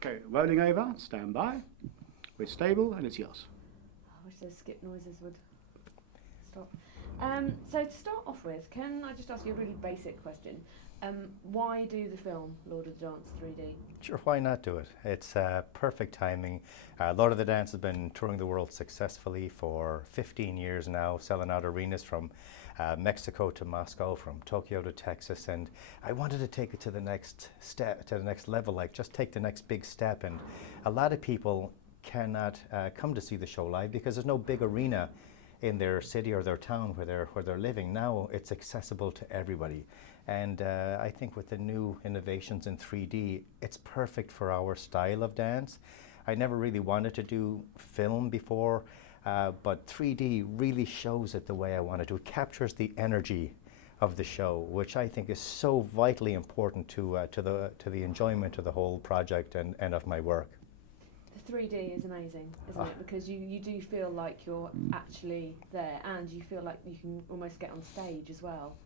Okay, rolling over, stand by. We're stable and it's yours. I wish those skip noises would stop. So to start off with, can I just ask you a really basic question? Why do the film Lord of the Dance 3D? Sure, why not do it? It's perfect timing. Lord of the Dance has been touring the world successfully for 15 years now, selling out arenas from Mexico to Moscow, from Tokyo to Texas, and I wanted to take it to the next step, to the next level, like just take the next big step. And a lot of people cannot come to see the show live because there's no big arena in their city or their town where they're living. Now it's accessible to everybody. And I think with the new innovations in 3D, it's perfect for our style of dance. I never really wanted to do film before, but 3D really shows it the way I want it to. It captures the energy of the show, which I think is so vitally important to the enjoyment of the whole project and of my work. The 3D is amazing, isn't it? Because you do feel like you're actually there, and you feel like you can almost get on stage as well.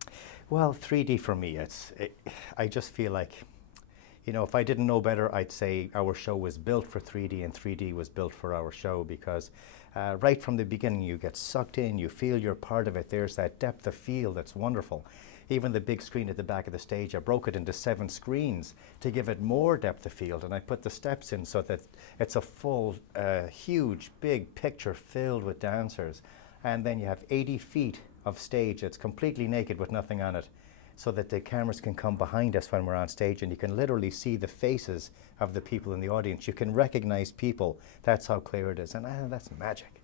Well, 3D for me, I just feel like, you know, if I didn't know better, I'd say our show was built for 3D and 3D was built for our show because right from the beginning you get sucked in, you feel you're part of it. There's that depth of field that's wonderful. Even the big screen at the back of the stage, I broke it into 7 screens to give it more depth of field, and I put the steps in so that it's a full, huge, big picture filled with dancers. And then you have 80 feet of stage that's completely naked with nothing on it, so that the cameras can come behind us when we're on stage and you can literally see the faces of the people in the audience. You can recognize people. That's how clear it is, and that's magic.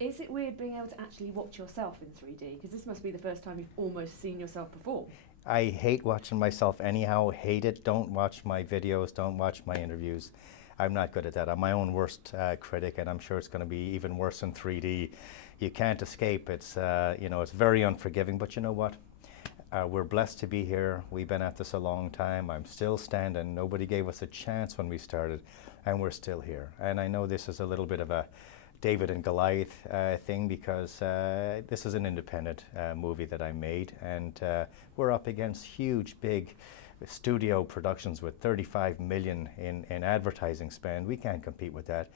Is it weird being able to actually watch yourself in 3D? Because this must be the first time you've almost seen yourself perform. I hate watching myself anyhow, hate it. Don't watch my videos, don't watch my interviews. I'm not good at that. I'm my own worst critic, and I'm sure it's going to be even worse in 3D. You can't escape. It's, you know, it's very unforgiving, but you know what? We're blessed to be here. We've been at this a long time. I'm still standing. Nobody gave us a chance when we started, and we're still here. And I know this is a little bit of a David and Goliath thing because this is an independent movie that I made, and we're up against huge, big studio productions with 35 million in advertising spend. We can't compete with that,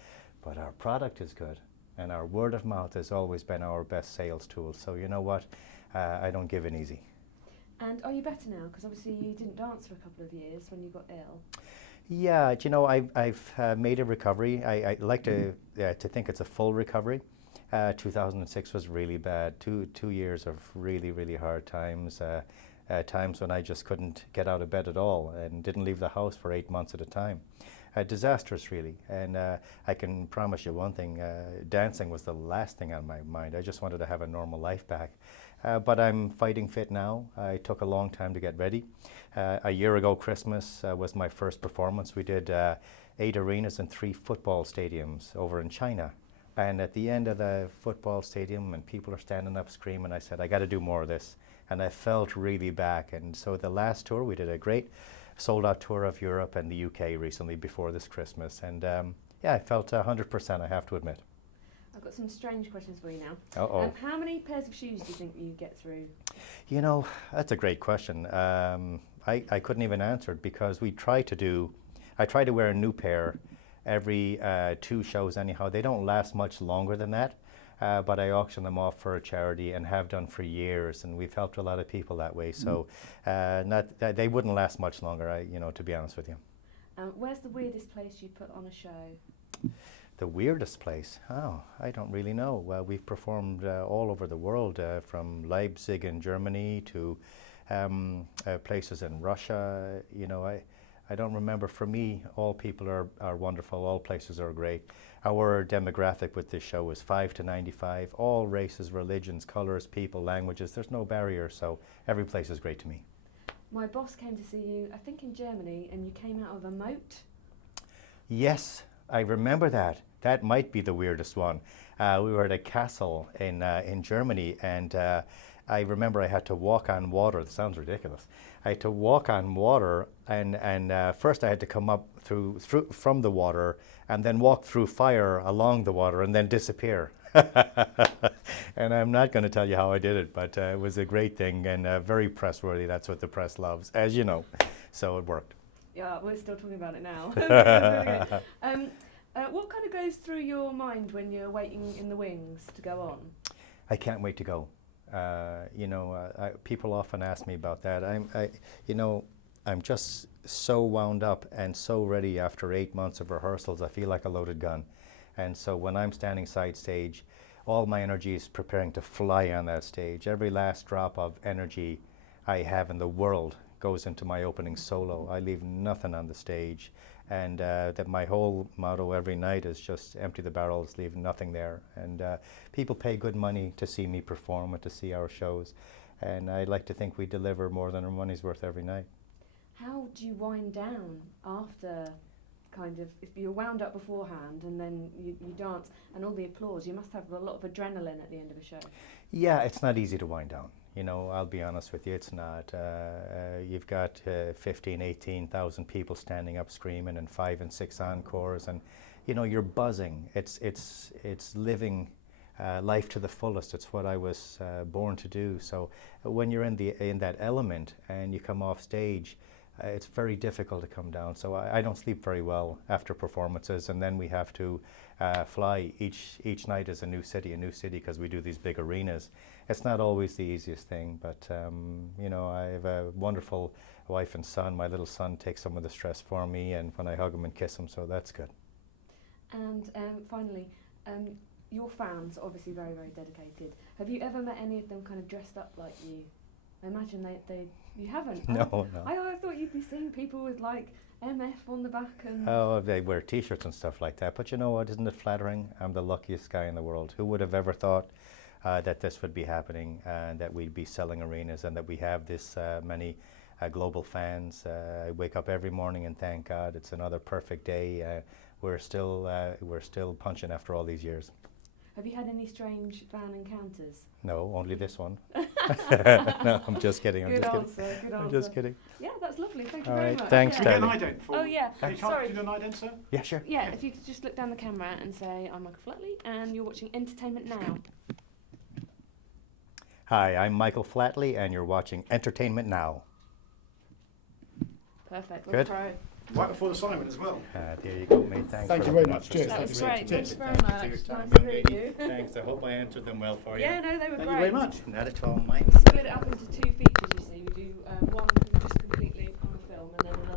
but our product is good, and our word of mouth has always been our best sales tool. So you know what? I don't give in easy. And are you better now? Because obviously you didn't dance for a couple of years when you got ill. Yeah, you know, I've made a recovery. I like to think it's a full recovery. 2006 was really bad. Two years of really, really hard times. Times when I just couldn't get out of bed at all and didn't leave the house for 8 months at a time. Disastrous, really. And I can promise you one thing, dancing was the last thing on my mind. I just wanted to have a normal life back. But I'm fighting fit now. I took a long time to get ready. A year ago, Christmas was my first performance. We did 8 arenas and 3 football stadiums over in China. And at the end of the football stadium, and people are standing up screaming, I said, I got to do more of this. And I felt really back. And so the last tour, we did a great sold-out tour of Europe and the UK recently before this Christmas. And yeah, I felt 100%, I have to admit. I've got some strange questions for you now. Uh-oh. How many pairs of shoes do you think you get through? You know, that's a great question. I couldn't even answer it because I try to wear a new pair every 2 shows anyhow. They don't last much longer than that, but I auction them off for a charity and have done for years, and we've helped a lot of people that way. So they wouldn't last much longer, you know, to be honest with you. Where's the weirdest place you put on a show? The weirdest place? Oh, I don't really know. Well, we've performed all over the world, from Leipzig in Germany to places in Russia. You know, I don't remember. For me, all people are wonderful. All places are great. Our demographic with this show is 5 to 95. All races, religions, colors, people, languages. There's no barrier, so every place is great to me. My boss came to see you, I think in Germany, and you came out of a moat. Yes, I remember that. That might be the weirdest one. We were at a castle in Germany, and I remember I had to walk on water. It sounds ridiculous. I had to walk on water, and first I had to come up through from the water, and then walk through fire along the water, and then disappear. And I'm not going to tell you how I did it, but it was a great thing and very press worthy. That's what the press loves, as you know. So it worked. Yeah, we're still talking about it now. That's really good. What kind of goes through your mind when you're waiting in the wings to go on? I can't wait to go. People often ask me about that. I'm just so wound up and so ready after 8 months of rehearsals. I feel like a loaded gun. And so when I'm standing side stage, all my energy is preparing to fly on that stage. Every last drop of energy I have in the world goes into my opening solo. I leave nothing on the stage. And that my whole motto every night is just empty the barrels, leave nothing there. And people pay good money to see me perform and to see our shows. And I like to think we deliver more than our money's worth every night. How do you wind down after, kind of, if you're wound up beforehand and then you dance and all the applause, you must have a lot of adrenaline at the end of a show. Yeah, it's not easy to wind down. I'll be honest with you, it's not. You've got 15, 18,000 people standing up screaming and 5 and 6 encores, and you're buzzing. It's living life to the fullest. It's what I was born to do. So when you're in that element and you come off stage, it's very difficult to come down. So I don't sleep very well after performances, and then we have to fly. Each night is a new city because we do these big arenas. It's not always the easiest thing, but I have a wonderful wife and son. My little son takes some of the stress for me, and when I hug him and kiss him, so that's good. And finally, your fans are obviously very, very dedicated. Have you ever met any of them kind of dressed up like you? I imagine you haven't. No. I thought you'd be seeing people with like MF on the back and... Oh, they wear T-shirts and stuff like that. But you know what, isn't it flattering? I'm the luckiest guy in the world. Who would have ever thought that this would be happening and that we'd be selling arenas and that we have this many global fans. I wake up every morning and thank God it's another perfect day. We're still punching after all these years. Have you had any strange fan encounters? No, only this one. No, I'm just kidding. Good answer. I'm just kidding. Yeah, that's lovely. Thank you All very right, much. thanks, Can darling. you get an ident for? Oh yeah, Can you sorry. do an ident, sir? Yeah, sure. Yeah, if you could just look down the camera and say, I'm Michael Flatley and you're watching Entertainment Now. Hi, I'm Michael Flatley and you're watching Entertainment Now. Perfect. Good. Pro. Right before the assignment as well. There you go, mate. Thanks. Thank for you very looking much. after Cheers. us. That was Cheers. great. Cheers. Thank you very Thank you much. for your Nice time, to young meet lady. you. Thanks. I hope I answered them well for you. Yeah, no, they were Thank great. you very much. Not at all, Mike. We split it up into 2 features, you see. We do one just completely on the film and then another